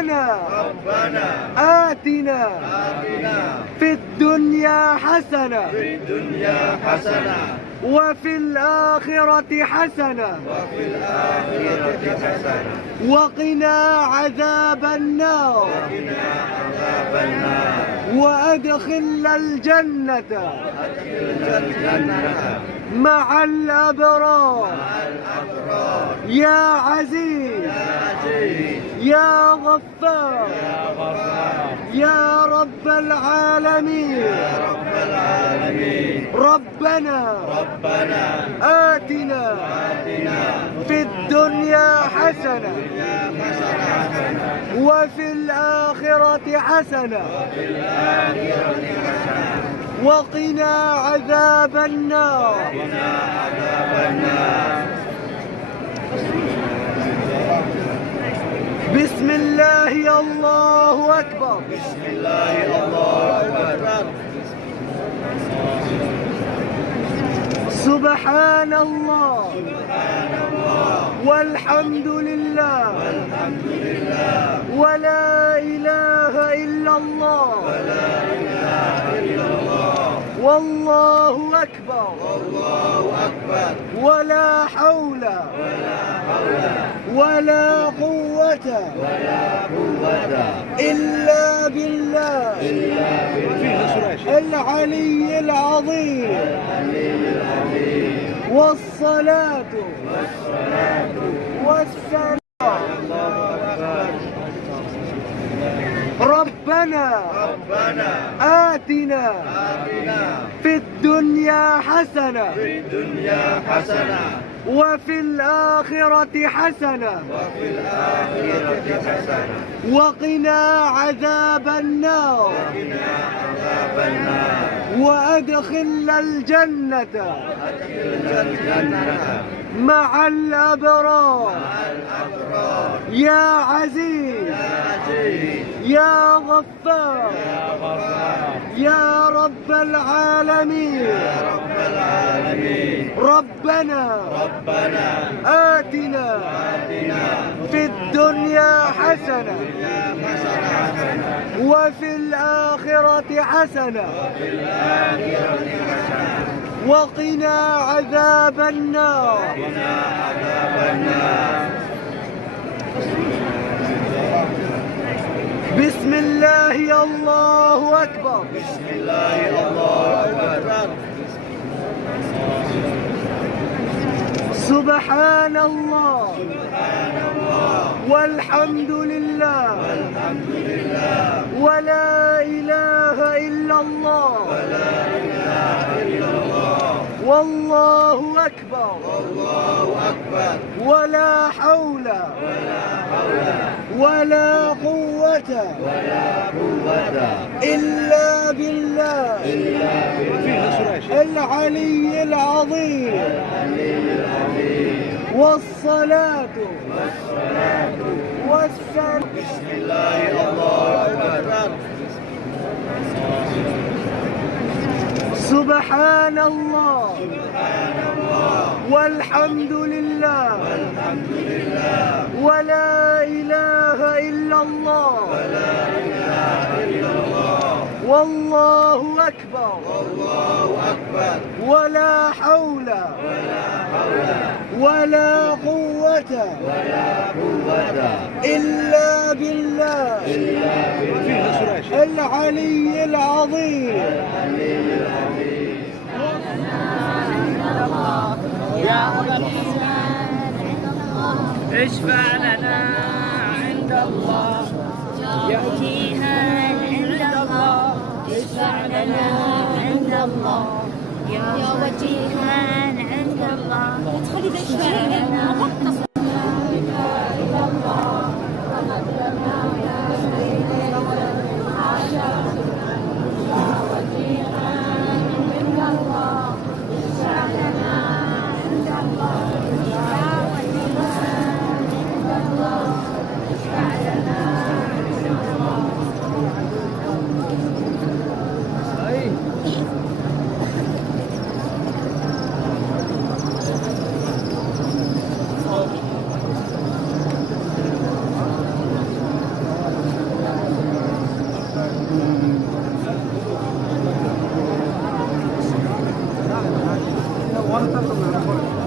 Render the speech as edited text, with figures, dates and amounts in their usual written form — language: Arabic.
ربنا آتنا في الدنيا حسنة وفي الآخرة حسنة وقنا عذاب النار وأدخلنا الجنة مع الأبرار يا عزيز يا غفار يا رب العالمين ربنا آتنا في الدنيا حسنة وفي الآخرة حسنة وقنا عذاب النار بسم الله الله أكبر. بسم الله الله أكبر. سبحان الله والحمد لله ولا إله إلا الله والله أكبر ولا حول ولا قوة إلا بالله العلي العظيم والصلاة والسلام ربنا آتنا في الدنيا حسنة وفي الآخرة حسنة وقنا عذاب النار وأدخلنا الجنة مع الأبرار يا عزيز يا غفار يا رب العالمين ربنا آتنا في الدنيا حسنة وفي الآخرة حسنة وقنا عذاب النار بسم الله الله أكبر. بسم الله الله أكبر. سبحان الله والحمد لله ولا إله إلا الله والله أكبر ولا حول ولا قوة إلا بالله العلي العظيم والصلاة والسلام. بسم الله الله أكبر. سبحان الله والحمد لله ولا إله إلا الله والله أكبر ولا حول ولا قوة إلا بالله العلي العظيم يا اشفع لنا عند الله يا وجيها عند الله اشفع لنا عند الله يا وجيها عند الله اشفع لنا وانتصر